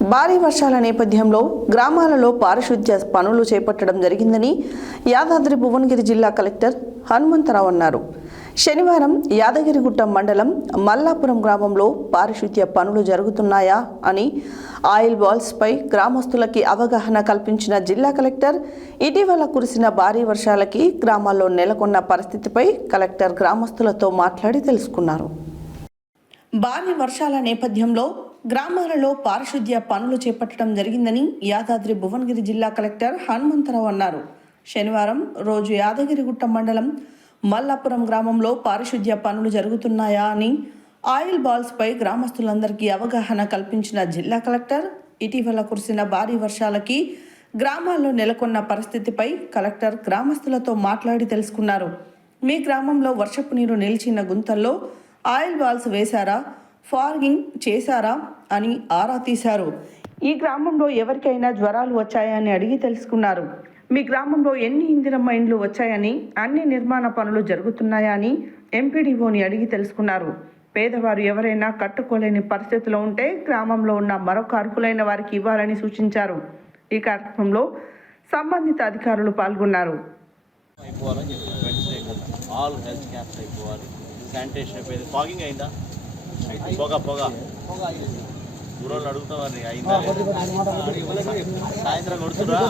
భారీ వర్షాల నేపథ్యంలో గ్రామాలలో పారిశుద్ధ్య పనులు చేపట్టడం జరిగిందని యాదాద్రి భువనగిరి జిల్లా కలెక్టర్ హనుమంతరావు అన్నారు. శనివారం యాదగిరిగుట్ట మండలం మల్లాపురం గ్రామంలో పారిశుద్ధ్య పనులు జరుగుతున్నాయా అని ఆయిల్ బాల్స్ పై గ్రామస్తులకి అవగాహన కల్పించిన జిల్లా కలెక్టర్ ఇటీవల కురిసిన భారీ వర్షాలకి గ్రామాల్లో నెలకొన్న పరిస్థితిపై కలెక్టర్ గ్రామస్తులతో మాట్లాడి తెలుసుకున్నారు. భారీ వర్షాల నేపథ్యంలో గ్రామాలలో పారిశుద్ధ్య పనులు చేపట్టడం జరిగిందని యాదాద్రి భువనగిరి జిల్లా కలెక్టర్ హనుమంతరావు అన్నారు. శనివారం రోజు యాదగిరిగుట్ట మండలం మల్లాపురం గ్రామంలో పారిశుద్ధ్య పనులు జరుగుతున్నాయా అని ఆయిల్ బాల్స్ పై గ్రామస్తులందరికీ అవగాహన కల్పించిన జిల్లా కలెక్టర్ ఇటీవల కురిసిన భారీ వర్షాలకి గ్రామాల్లో నెలకొన్న పరిస్థితిపై కలెక్టర్ గ్రామస్తులతో మాట్లాడి తెలుసుకున్నారు. మీ గ్రామంలో వర్షపు నీరు నిలిచిన గుంతల్లో ఆయిల్ బాల్స్ వేశారా, ఫాగింగ్ చేశారా అని ఆరా తీశారు. ఈ గ్రామంలో ఎవరికైనా జ్వరాలు వచ్చాయని అడిగి తెలుసుకున్నారు. మీ గ్రామంలో ఎన్ని ఇందిరమ్మ ఇండ్లు వచ్చాయని, అన్ని నిర్మాణ పనులు జరుగుతున్నాయా అని ఎంపీడీఓని అడిగి తెలుసుకున్నారు. పేదవారు ఎవరైనా కట్టుకోలేని పరిస్థితిలో ఉంటే గ్రామంలో ఉన్న మరొక అర్హులైన వారికి ఇవ్వాలని సూచించారు. ఈ కార్యక్రమంలో సంబంధిత అధికారులు పాల్గొన్నారు. ఊరోళ్ళు అడుగుతామని అయిందా, సాయంత్రం కొడుతురా,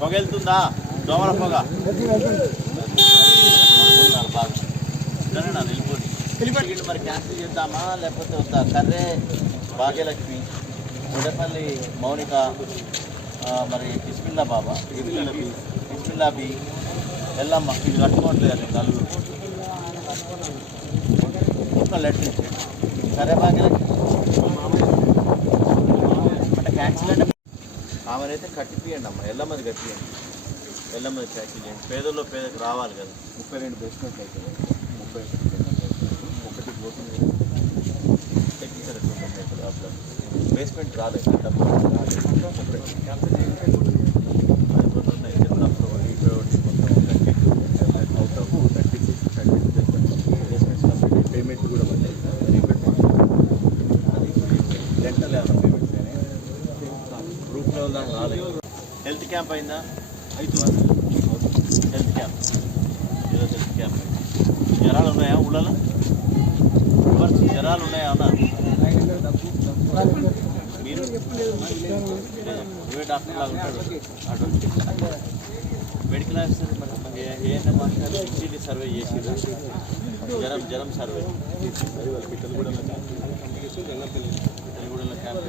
పొగ వెళ్తుందా, దోమల పొగ బాగా వెళ్ళిపోయి మరి క్యాన్సిల్ చేద్దామా లేకపోతే వద్దా? కర్రే భాగ్యలక్ష్మి, గుడపల్లి మౌనిక, మరి బిస్మిల్లా బాబా, బిస్మిల్లాబి ఎల్లమ్మ ఇది కట్టుకోవట్లేదు నలుగురు ఒక లెటర్ ఇచ్చాడు. సరే భాగ్యలక్ష్మి అంటే క్యాన్సిల్ అంటే ఆమెనైతే కట్టిపియండి అమ్మ, ఎల్లమ్మది కట్టియండి, ఎల్లమ్మది క్యాన్సిల్ చేయండి. పేదల్లో పేదకు రావాలి కదా. 32 బేస్మెంట్ అయితే 31 పోతుంది టెక్నికల్ బేస్మెంట్ రాలేదు. పేమెంట్ కూడా గ్రూప్ లెవెల్ దాకా రాలేదు. హెల్త్ క్యాంప్ అయిందా? అవుతుంది. హెల్త్ క్యాంప్ ఈరోజు హెల్త్ క్యాంప్ అయింది. జ్వరాలు ఉన్నాయా ఊళ్ళలో? జ్వరాలు ఉన్నాయా అన్నారు మీరు? ప్రైవేట్ డాక్టర్ లాగా ఉంటాడు అటు మెడికల్ ఆఫీసర్. మరి ఏఎన్ఎం మాస్టర్ సిటీ సర్వే చేసి జ్వరం సర్వే పిట్టలు కూడా క్యాంప్